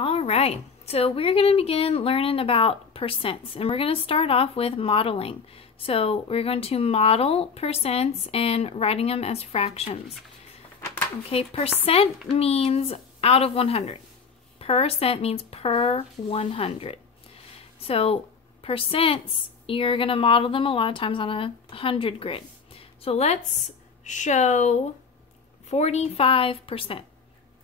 All right, so we're going to begin learning about percents, and we're going to start off with modeling. So we're going to model percents and writing them as fractions. Okay, percent means out of 100. Percent means per 100. So percents, you're going to model them a lot of times on a 100 grid. So let's show 45%.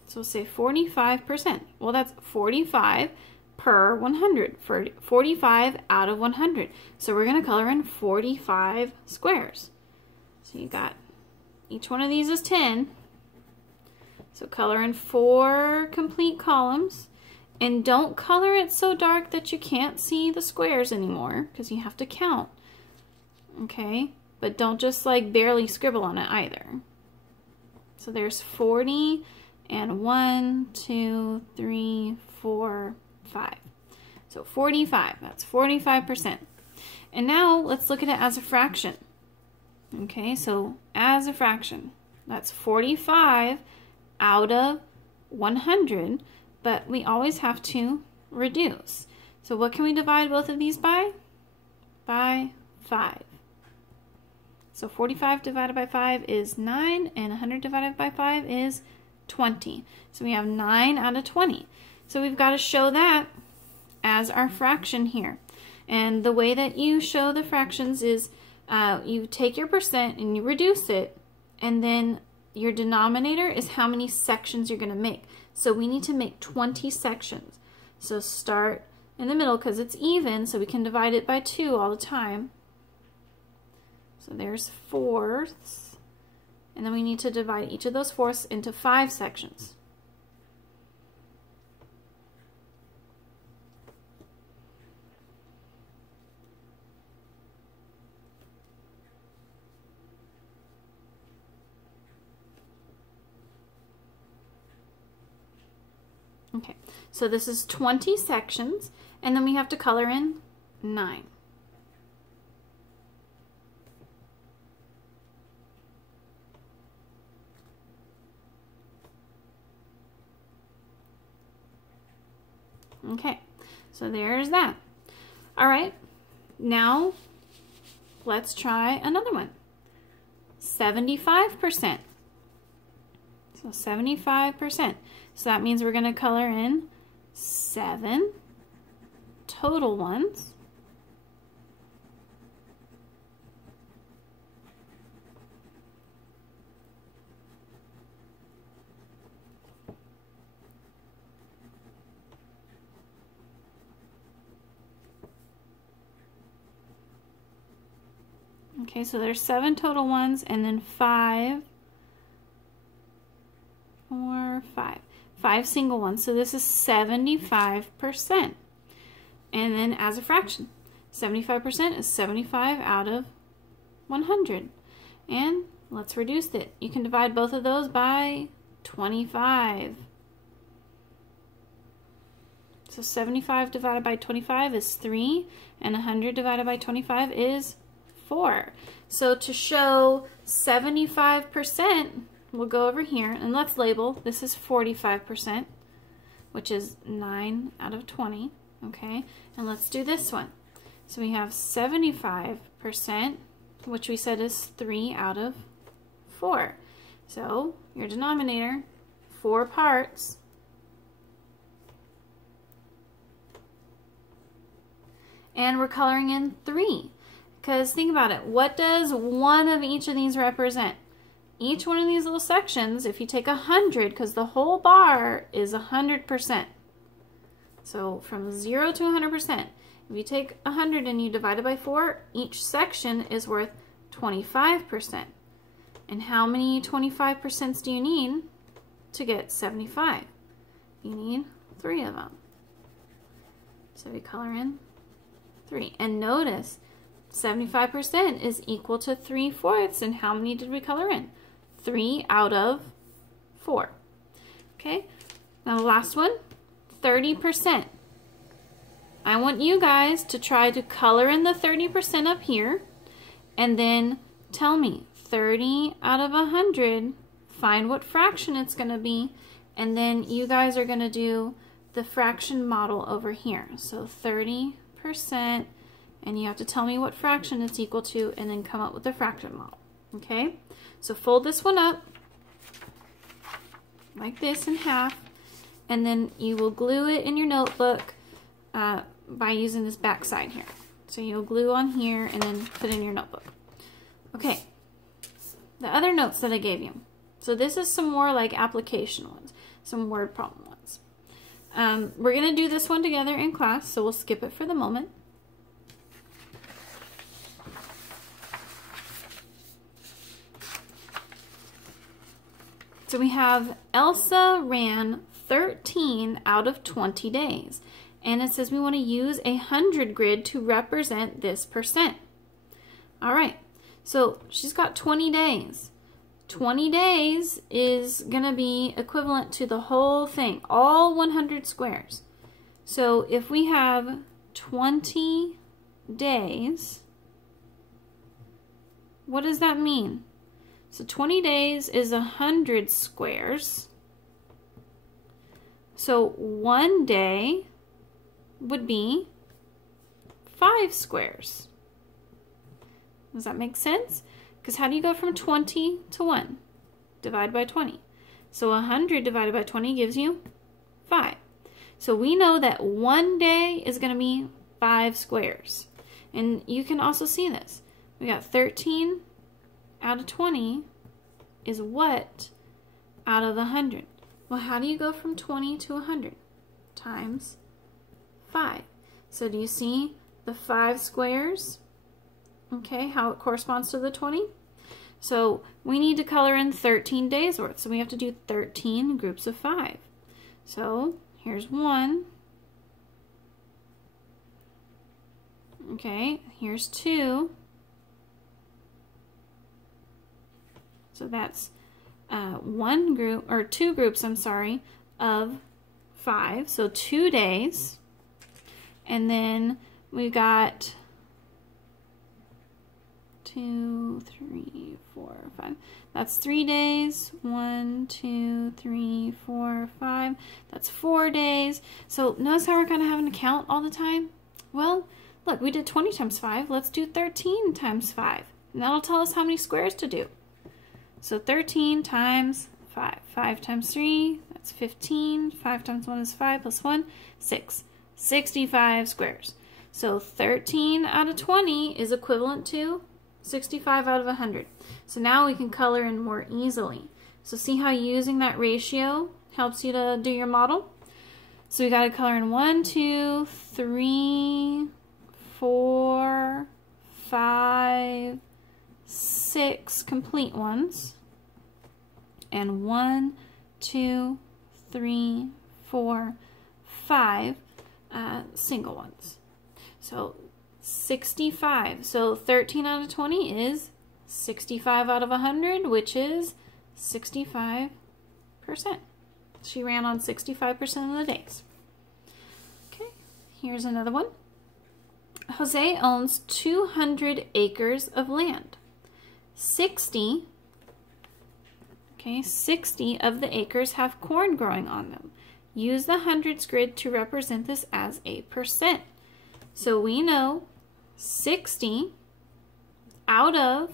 So say 45%. Well, that's 45 per 100. 45 out of 100. So we're going to color in 45 squares. So you got, each one of these is 10. So color in 4 complete columns. And don't color it so dark that you can't see the squares anymore, because you have to count. Okay? But don't just like barely scribble on it either. So there's 40 and 1, 2, 3, 4, 5. So 45, that's 45%. And now let's look at it as a fraction. Okay, so as a fraction, that's 45 out of 100, but we always have to reduce. So what can we divide both of these by? By 5. So 45 divided by 5 is 9, and 100 divided by 5 is 20. So we have 9 out of 20. So we've got to show that as our fraction here. And the way that you show the fractions is you take your percent and you reduce it, and then your denominator is how many sections you're going to make. So we need to make 20 sections. So start in the middle because it's even, so we can divide it by 2 all the time. So there's fourths. And then we need to divide each of those fourths into 5 sections. Okay, so this is 20 sections, and then we have to color in 9. Okay, so there's that. All right, now let's try another one. 75%. So 75%. So that means we're going to color in 7 total ones. Okay, so there's 7 total ones, and then 5 single ones. So this is 75%. And then as a fraction, 75% is 75 out of 100. And let's reduce it. You can divide both of those by 25. So 75 divided by 25 is 3, and 100 divided by 25 is 4. So to show 75%, we'll go over here and let's label, this is 45%, which is 9 out of 20, okay? And let's do this one. So we have 75%, which we said is 3 out of 4. So your denominator, 4 parts, and we're coloring in 3. Because think about it, what does one of each of these represent? Each one of these little sections, if you take 100, because the whole bar is 100%. So from 0 to 100%. If you take 100 and you divide it by 4, each section is worth 25%. And how many 25% do you need to get 75? You need 3 of them. So we color in 3. And notice, 75% is equal to 3/4, and how many did we color in? 3 out of 4. Okay, now the last one, 30%. I want you guys to try to color in the 30% up here, and then tell me 30 out of 100, find what fraction it's going to be, and then you guys are going to do the fraction model over here. So 30%, and you have to tell me what fraction it's equal to and then come up with the fraction model. Okay? So fold this one up like this in half, and then you will glue it in your notebook by using this back side here. So you'll glue on here and then put in your notebook. Okay, the other notes that I gave you. So this is some more like application ones, some word problem ones. We're going to do this one together in class, so we'll skip it for the moment. So we have Elsa ran 13 out of 20 days. And it says we want to use a 100 grid to represent this percent. All right, so she's got 20 days. 20 days is going to be equivalent to the whole thing, all 100 squares. So if we have 20 days, what does that mean? So 20 days is 100 squares. So 1 day would be 5 squares. Does that make sense? Because how do you go from 20 to 1? Divide by 20. So 100 divided by 20 gives you 5. So we know that 1 day is going to be 5 squares. And you can also see this. We got 13 out of 20 is what out of the 100? Well, how do you go from 20 to 100? Times 5. So do you see the 5 squares? Okay, how it corresponds to the 20? So we need to color in 13 days worth. So we have to do 13 groups of 5. So here's 1. Okay, here's 2. So that's one group, or 2 groups, I'm sorry, of 5. So 2 days. And then we got 2, 3, 4, 5. That's 3 days. 1, 2, 3, 4, 5. That's 4 days. So notice how we're kind of having to count all the time? Well, look, we did 20 times 5. Let's do 13 times 5. And that'll tell us how many squares to do. So 13 times 5. 5 times 3, that's 15. 5 times 1 is 5 plus 1, 6. 65 squares. So 13 out of 20 is equivalent to 65 out of 100. So now we can color in more easily. So see how using that ratio helps you to do your model? So we got to color in 1, 2, 3, 4, 5, 6 complete ones. And 1, 2, 3, 4, 5 single ones. So 65. So 13 out of 20 is 65 out of 100, which is 65%. She ran on 65% of the days. Okay, here's another one. Jose owns 200 acres of land. 60 of the acres have corn growing on them. Use the hundreds grid to represent this as a percent. So we know 60 out of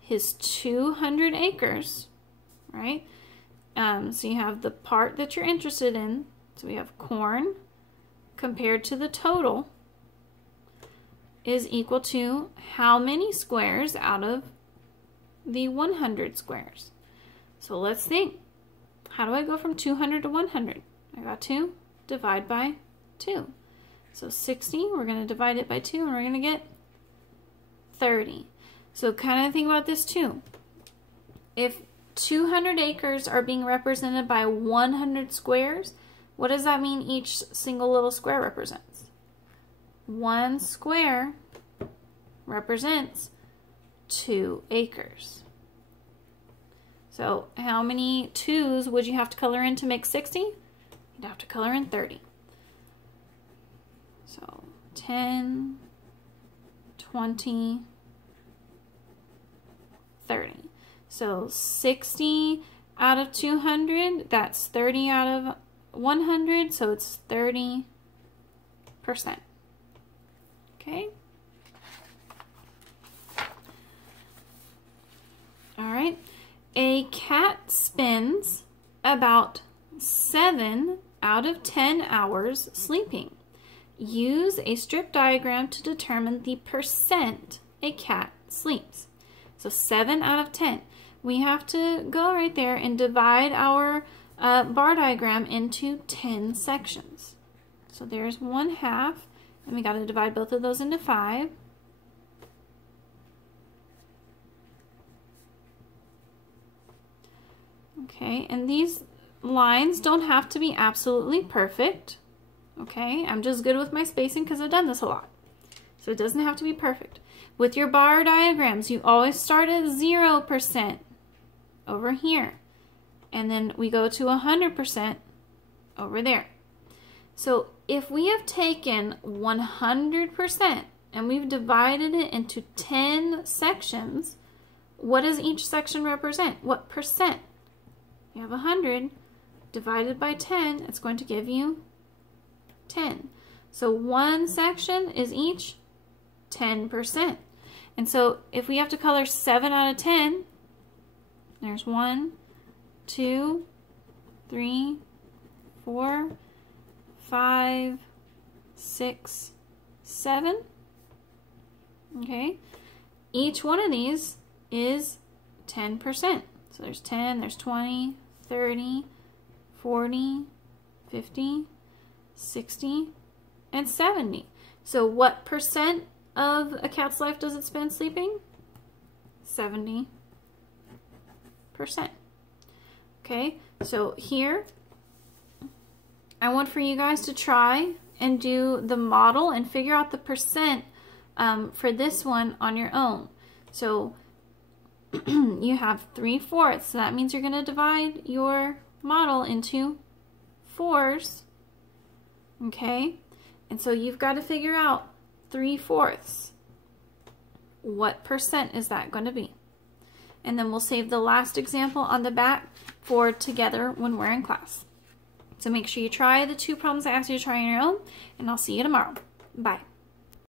his 200 acres, right? So you have the part that you're interested in. So we have corn compared to the total is equal to how many squares out of the 100 squares. So let's think. How do I go from 200 to 100? I got 2, divide by 2. So 60, we're going to divide it by 2, and we're going to get 30. So kind of think about this too. If 200 acres are being represented by 100 squares, what does that mean each single little square represents? 1 square represents 2 acres. So how many 2s would you have to color in to make 60? You'd have to color in 30. So 10, 20, 30. So 60 out of 200, that's 30 out of 100, so it's 30%. Okay? All right. A cat spends about 7 out of 10 hours sleeping. Use a strip diagram to determine the percent a cat sleeps. So 7 out of 10. We have to go right there and divide our bar diagram into 10 sections. So there's 1/2, and we got to divide both of those into 5. Okay, and these lines don't have to be absolutely perfect. Okay, I'm just good with my spacing because I've done this a lot. So it doesn't have to be perfect. With your bar diagrams, you always start at 0% over here. And then we go to 100% over there. So if we have taken 100% and we've divided it into 10 sections, what does each section represent? What percent? You have 100 divided by 10, it's going to give you 10. So one section is each 10%. And so if we have to color 7 out of 10, there's 1, 2, 3, 4, 5, 6, 7. Okay. Each one of these is 10%. So there's 10, there's 20, 30, 40, 50, 60, and 70. So what percent of a cat's life does it spend sleeping? 70%. Okay, so here I want for you guys to try and do the model and figure out the percent for this one on your own. So you have 3/4, so that means you're going to divide your model into 4s. Okay, and so you've got to figure out 3/4. What percent is that going to be? And then we'll save the last example on the back for together when we're in class. So make sure you try the 2 problems I asked you to try on your own, and I'll see you tomorrow. Bye.